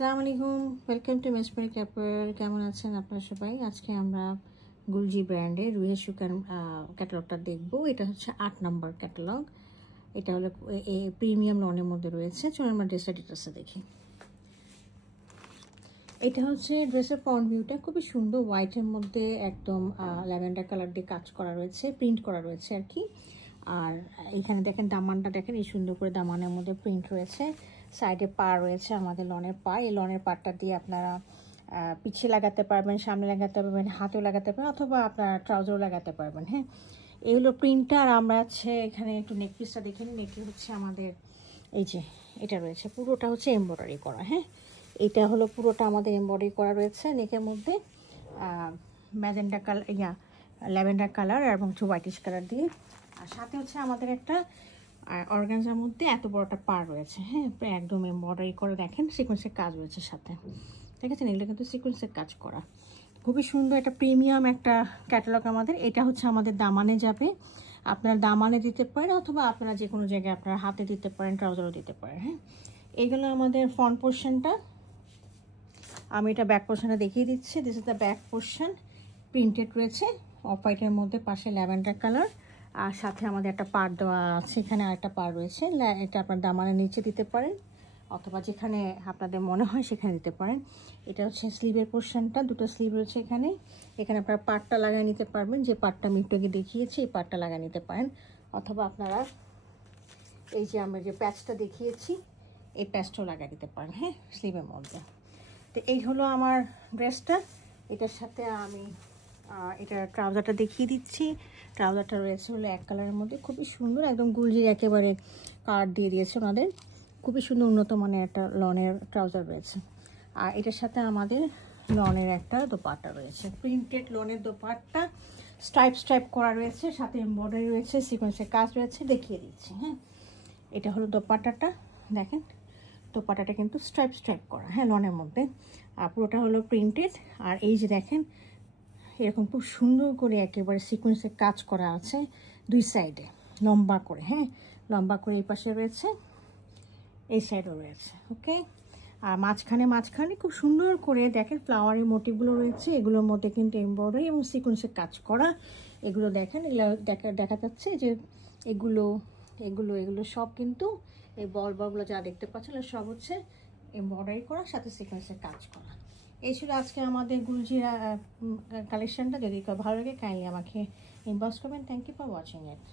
আসসালামু আলাইকুম, welcome to মেসপরি ক্যাপেল। কেমন আছেন আপনারা সবাই? আজকে আমরা গুলজি ব্র্যান্ডের রুহের শুকান ক্যাটালগটা দেখব। এটা হচ্ছে 8 নম্বর ক্যাটালগ। এটা হলো প্রিমিয়াম লনের মধ্যে রয়েছে। চলুন আমরা ড্রেসের ডিটেলসটা দেখি। এটা হচ্ছে ড্রেসের ফ্রন্ট ভিউটা খুবই সুন্দর, হোয়াইটের মধ্যে একদম ল্যাভেন্ডার কালার দিয়ে কাজ করা রয়েছে, প্রিন্ট করা রয়েছে আর কি। আর এখানে দেখেন দামানটা দেখেন, এই সুন্দর করে দামানের মধ্যে প্রিন্ট রয়েছে। সাইডে পা রয়েছে আমাদের লনের পা। এই লনের পাটটা দিয়ে আপনারা পিছিয়ে লাগাতে পারবেন, সামনে লাগাতে পারবেন, হাতেও লাগাতে পারবেন, অথবা আপনারা ট্রাউজারও লাগাতে পারবেন। হ্যাঁ, এই হলো প্রিন্টটা। আর আমরা হচ্ছে এখানে একটু নেক পিসটা দেখেন। নেকে হচ্ছে আমাদের এই যে এটা রয়েছে, পুরোটা হচ্ছে এমব্রয়ডারি করা। হ্যাঁ, এটা হলো পুরোটা আমাদের এমব্রয়ডারি করা রয়েছে নেকের মধ্যে। ম্যাজেন্ডা কালার, ল্যাভেন্ডার কালার এবং হোয়াইটিশ কালার দিয়ে। আর সাথে হচ্ছে আমাদের একটা অর্গানজার মধ্যে এত বড় একটা পার রয়েছে। হ্যাঁ, একদম এমব্রয়ডারি করে দেখেন, সিকোয়েন্সের কাজ রয়েছে সাথে। ঠিক আছে, এগুলো কিন্তু সিকোয়েন্সের কাজ করা, খুবই সুন্দর। একটা প্রিমিয়াম একটা ক্যাটালগ আমাদের। এটা হচ্ছে আমাদের দামানে যাবে, আপনার দামানে দিতে পারেন, অথবা আপনারা যে কোনো জায়গায় আপনার হাতে দিতে পারেন, ট্রাউজারও দিতে পারেন। হ্যাঁ, এইগুলো আমাদের ফ্রন্ট পোর্শনটা। আমি এটা ব্যাক পোর্শনটা দেখিয়ে দিচ্ছি। This is the back portion, printed রয়েছে অফ হোয়াইটের মধ্যে, পাশে ল্যাভেন্ডার কালার। আর সাথে আমাদের একটা পাড় দেওয়া আছে, এখানে আরেকটা পাড় রয়েছে। এটা আপনার দামানের নিচে দিতে পারেন, অথবা যেখানে আপনাদের মনে হয় সেখানে দিতে পারেন। এটা হচ্ছে স্লিভের পোর্শনটা, দুটো স্লিভ রয়েছে এখানে। এখানে আপনারা পাড়টা লাগিয়ে নিতে পারবেন, যে পাড়টা আমি একটু আগে দেখিয়েছি এই পাড়টা লাগিয়ে নিতে পারেন, অথবা আপনারা এই যে আমরা যে প্যাচটা দেখিয়েছি এই প্যাচটাও লাগিয়ে দিতে পারেন। হ্যাঁ, স্লিভের মধ্যে। তো এই হলো আমার ড্রেসটা। এটার সাথে আমি এটা ট্রাউজারটা দেখিয়ে দিচ্ছি। ট্রাউজারটা রয়েছে হলো এক কালারের মধ্যে, খুবই সুন্দর, একদম গুলজির একেবারে কার্ড দিয়ে দিয়েছে ওনাদের। খুবই সুন্দর উন্নত মানের একটা লনের ট্রাউজার রয়েছে। আর এটার সাথে আমাদের লনের একটা দোপাট্টা রয়েছে, প্রিন্টেড লনের দোপাট্টা, স্ট্রাইপ করা রয়েছে, সাথে এমব্রয়ডারি রয়েছে, সিকোয়েন্সের কাজ রয়েছে। দেখিয়ে দিচ্ছি। হ্যাঁ, এটা হলো দোপাট্টাটা, দেখেন দোপাট্টাটা কিন্তু স্ট্রাইপ করা। হ্যাঁ, লনের মধ্যে। আর পুরোটা হলো প্রিন্টেড। আর এই যে দেখেন এরকম খুব সুন্দর করে একেবারে সিকোয়েন্সের কাজ করা আছে দুই সাইডে, লম্বা করে। হ্যাঁ, লম্বা করে এই পাশে রয়েছে, এই সাইডও রয়েছে। ওকে, আর মাঝখানে খুব সুন্দর করে দেখেন ফ্লাওয়ারের মোটিভগুলো রয়েছে। এগুলোর মধ্যে কিন্তু এমব্রয়ডারি এবং সিকোয়েন্সের কাজ করা। এগুলো দেখেন, এগুলো দেখা যাচ্ছে যে এগুলো সব কিন্তু এই বলগুলো যা দেখতে পাচ্ছেন সব হচ্ছে এমব্রয়ডারি করা, সাথে সিকোয়েন্সের কাজ করা। এই ছিল আজকে আমাদের গুলজির কালেকশনটা। যদি ভালো লাগে কাইন্ডলি আমাকে ইনবক্স করবেন। Thank you for watching it.